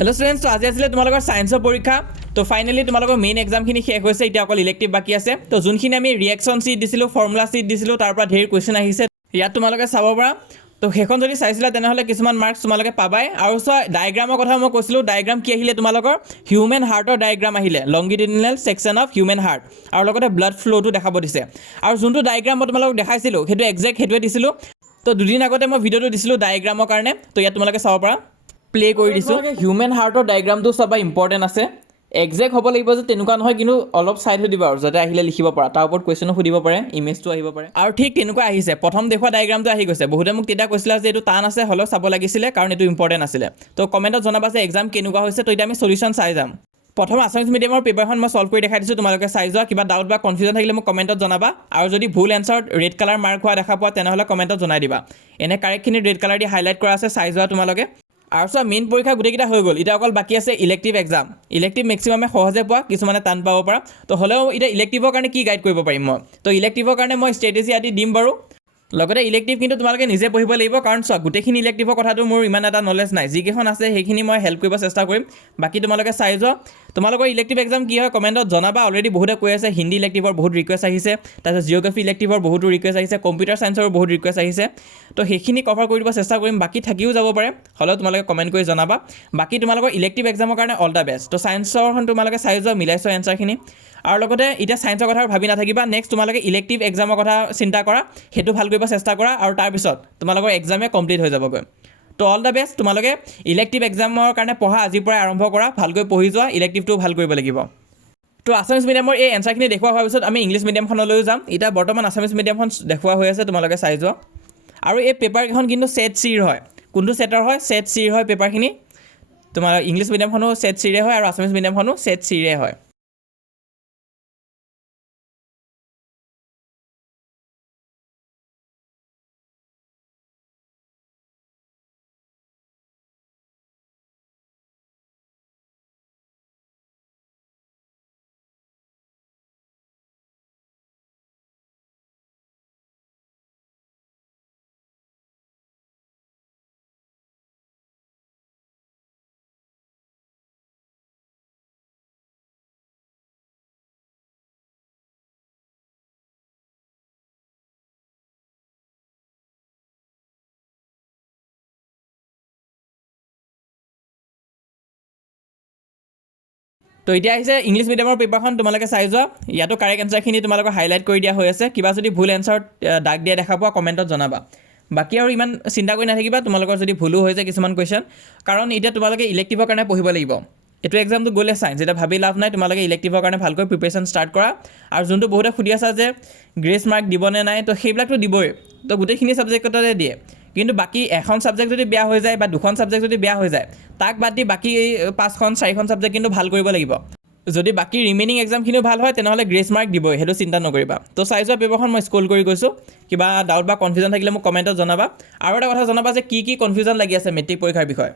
Hello students, तो आज आছিলে তোমালোকৰ সায়েন্সৰ পৰীক্ষা। তো ফাইনালি তোমালোকৰ মেইন এক্সামখিনি শেষ হৈছে, এতিয়া অকল ইলেক্টিভ বাকী আছে। তো যোনখিনি আমি ৰিয়েকশ্যন চিট দিছিলোঁ, ফৰ্মুলা চিট দিছিলোঁ, তাৰ পৰা ঢেৰ কুৱেশ্যন আহিছে, ইয়াত তোমালোকে চাব পাৰা। তো সেইখন যদি চাইছিলা তেনেহ'লে কিছুমান মাৰ্কছ তোমালোকে পাবাই। আৰু চোৱা, ডায়েগ্ৰামৰ কথা মই কৈছিলোঁ, ডায়েগ্ৰাম কি আহিলে তোমালোকৰ? হিউমেন হাৰ্টৰ ডায়েগ্ৰাম আহিলে, লংগিটিউডিনেল ছেকশ্যন অফ হিউমেন হাৰ্ট, আৰু লগতে ব্লাড ফ্ল'টো দেখাব দিছে। আৰু যোনটো ডায়েগ্ৰাম মই তোমালোকক দেখাইছিলোঁ সেইটো একজেক্ট সেইটোৱে দিছিলোঁ। তো দুদিন আগতে মই ভিডিঅ'টো দিছিলোঁ ডায়েগ্ৰামৰ কাৰণে, তো ইয়াত তোমালোকে চাব পাৰা, প্লে কৰি দিছোঁ। হিউমেন হাৰ্টৰ ডায়েগ্ৰামটো চব ইম্পৰ্টেণ্ট আছে, একজেক্ট হ'ব লাগিব যে তেনেকুৱা নহয়, কিন্তু অলপ চাই থৈ দিব আৰু যাতে আহিলে লিখিব পৰা, তাৰ ওপৰত কুৱেশ্যনো সুধিব পাৰে, ইমেজটো আহিব পাৰে। আৰু ঠিক তেনেকুৱা আহিছে, প্ৰথম দেখুওৱা ডায়েগ্ৰামটো আহি গৈছে। বহুতে মোক তেতিয়া কৈছিলে যে এইটো টান আছে, হ'লেও চাব লাগিছিলে কাৰণ এইটো ইম্পৰ্টেণ্ট আছিলে। তো কমেণ্টত জনাবা যে এক্সাম কেনেকুৱা হৈছে। তো এতিয়া আমি সলিউশ্যন চাই যাম। প্ৰথম আছামিজ মিডিয়ামৰ পেপাৰখন মই ছল্ভ কৰি দেখাই দিছোঁ, তোমালোকে চাই যোৱা। কিবা ডাউট বা কনফিউজন থাকিলে মোক কমেণ্টত জনাবা। আৰু যদি ভুল এনচাৰত ৰেড কালাৰ মাৰ্ক হোৱা দেখা পোৱা তেনেহ'লে কমেণ্টত জনাই দিবা। এনে কাৰেক্টখিনি ৰেড কালাৰ দি হাইলাইট কৰা আছে, চাই যোৱা তোমালোকে। আৰু চোৱা, মেইন পৰীক্ষা গোটেইকেইটা হৈ গ'ল, এতিয়া অকল বাকী আছে ইলেক্টিভ এক্সাম। ইলেক্টিভ মেক্সিমামে সহজে পোৱা, কিছুমানে টান পাব পৰা। তো হ'লেও এতিয়া ইলেক্টিভৰ কাৰণে কি গাইড কৰিব পাৰিম মই? তো ইলেক্টিভৰ কাৰণে মই ষ্ট্ৰেটেজি আদি দিম বাৰু। লগতে ইলেক্টিভ কিন্তু তোমালোকে নিজে পঢ়িব লাগিব, কাৰণ চোৱা, গোটেইখিনি ইলেক্টিভৰ কথাটো মোৰ ইমান এটা নলেজ নাই। যিকেইখন আছে সেইখিনি মই হেল্প কৰিব চেষ্টা কৰিম। বাকী তোমালোকে চাই যোৱা। তোমালোকৰ ইলেক্টিভ এক্সাম কি হয় কমেণ্টত জনাবা। অলৰেডি বহুতে কৈ আছে হিন্দী ইলেক্টিভৰ বহুত ৰিকুৱেষ্ট আহিছে, তাৰপিছত জিঅ'গ্ৰাফী ইলেক্টিভৰ বহুতো ৰিকুৱেষ্ট আহিছে, কম্পিউটাৰ ছায়েন্সৰো বহুত ৰিকুৱেষ্ট আহিছে। তো সেইখিনি কভাৰ কৰি দিব চেষ্টা কৰিম, বাকী থাকিও যাব পাৰে, হ'লেও তোমালোকে কমেণ্ট কৰি জনাবা। বাকী তোমালোকৰ ইলেক্টিভ এক্সামৰ কাৰণে অল দ্য বেষ্ট। তো ছায়েন্সৰখন তোমালোকে চাই যোৱা, মিলাই চোৱা এনচাৰখিনি। আৰু লগতে এতিয়া ছায়েন্সৰ কথা ভাবি নাথাকিবা, নেক্সট তোমালোকে ইলেক্টিভ এক্সামৰ কথা চিন্তা কৰা, সেইটো ভাল কৰিব চেষ্টা কৰা, আৰু তাৰপিছত তোমালোকৰ এক্সামে কমপ্লিট হৈ যাবগৈ। তো অল দ্য বেষ্ট। তোমালোকে ইলেক্টিভ এক্সামৰ কাৰণে পঢ়া আজিৰ পৰাই আৰম্ভ কৰা, ভালকৈ পঢ়ি যোৱা, ইলেক্টিভটো ভাল কৰিব লাগিব। তো আছামিজ মিডিয়ামৰ এই এনচাৰখিনি দেখুওৱা হোৱাৰ পিছত আমি ইংলিছ মিডিয়ামখনলৈও যাম। এতিয়া বৰ্তমান আছামিজ মিডিয়ামখন দেখুওৱা হৈ আছে, তোমালোকে চাই যোৱা। আৰু এই পেপাৰকেইখন কিন্তু ছেট চিৰ হয়। কোনটো ছেটৰ হয়? ছেট চিৰ হয় পেপাৰখিনি। তোমাৰ ইংলিছ মিডিয়ামখনো ছেট চিৰে হয়, আৰু আছামিজ মিডিয়ামখনো ছেট চিৰে হয়। তো এতিয়া আহিছে ইংলিছ মিডিয়ামৰ পেপাৰখন, তোমালোকে চাই যোৱা। ইয়াতো কাৰেক্ট এনচাৰখিনি তোমালোকৰ হাইলাইট কৰি দিয়া হৈ আছে। কিবা যদি ভুল এনচাৰত দাগ দিয়া দেখা পোৱা কমেণ্টত জনাবা। বাকী আৰু ইমান চিন্তা কৰি নাথাকিবা, তোমালোকৰ যদি ভুলো হৈ যায় কিছুমান কুৱেশ্যন, কাৰণ এতিয়া তোমালোকে ইলেক্টিভৰ কাৰণে পঢ়িব লাগিব। এইটো এক্সামটো গ'লে ছায়েন্স, এতিয়া ভাবি লাভ নাই। তোমালোকে ইলেক্টিভৰ কাৰণে ভালকৈ প্ৰিপেৰেশ্যন ষ্টাৰ্ট কৰা। আৰু যোনটো বহুতে সুধি আছা যে গ্ৰেছ মাৰ্ক দিবনে নাই, তো সেইবিলাকতো দিবই। তো গোটেইখিনি ছাবজেক্টতে দিয়ে, কিন্তু বাকী এখন ছাবজেক্ট যদি বেয়া হৈ যায় বা দুখন ছাবজেক্ট যদি বেয়া হৈ যায়, তাক বাদ দি বাকী 5-4খন ছাবজেক্ট কিন্তু ভাল কৰিব লাগিব। যদি বাকী ৰিমেইনিং এক্সামখিনিও ভাল হয় তেনেহ'লে গ্ৰেছ মাৰ্ক দিবই, সেইটো চিন্তা নকৰিবা। তো চাই যোৱা পেপাৰখন মই স্ক্ৰল কৰি গৈছোঁ। কিবা ডাউট বা কনফিউজন থাকিলে মোক কমেণ্টত জনাবা। আৰু এটা কথা জনাবা যে কি কনফিউজন লাগি আছে মেট্ৰিক পৰীক্ষাৰ বিষয়ে।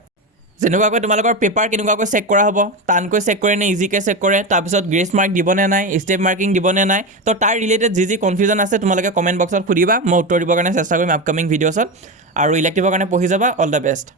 যেনেকুৱাকৈ তোমালোকৰ পেপাৰ কেনেকুৱাকৈ চেক কৰা হ'ব, টানকৈ চেক কৰে নে ইজিকৈ চেক কৰে, তাৰপিছত গ্ৰেছ মাৰ্ক দিবনে নাই, ষ্টেপ মাৰ্কিং দিবনে নাই। তো তাৰ ৰিলেটেড যি কনফিউজন আছে তোমালোকে কমেণ্ট বক্সত সুধিবা, মই উত্তৰ দিবৰ কাৰণে চেষ্টা কৰিম আপকামিং ভিডিঅ'ছত। আৰু ইলেক্টিভৰ কাৰণে পঢ়ি যাবা। All the best.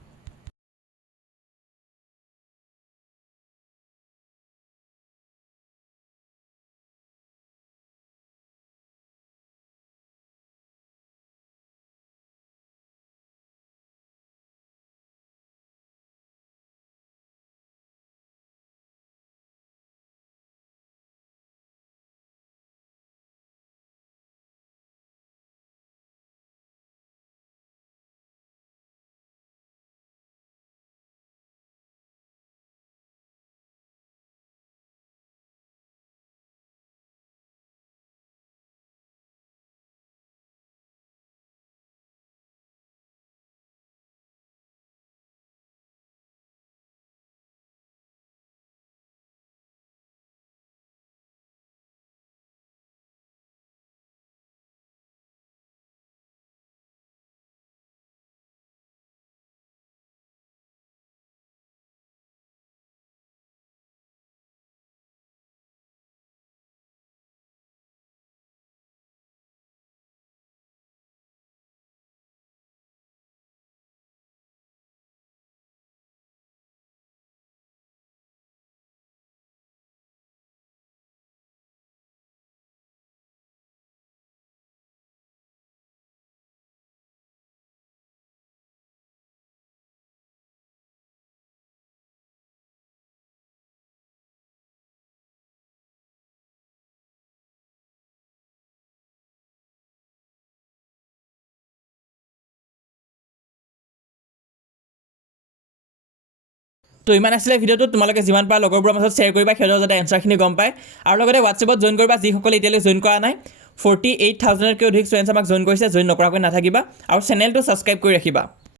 তো ইমান আছিলে ভিডিঅ'টো, তোমালোকে যিমান পাৰা লগৰবোৰৰ মাজত শ্বেয়াৰ কৰিবা, সিহঁতৰ যাতে এনচাৰখিনি গম পায়, আৰু লগতে হোৱাটছএপত জইন কৰিবা যিসকলে এতিয়ালৈ জইন কৰা নাই। 48,000তকৈ অধিক ষ্টুডেণ্টছ আমাক জইন কৰিছে, জইন নকৰাকৈ নাথাকিবা, আৰু চেনেলটো ছাবস্ক্ৰাইব কৰি ৰাখিবা।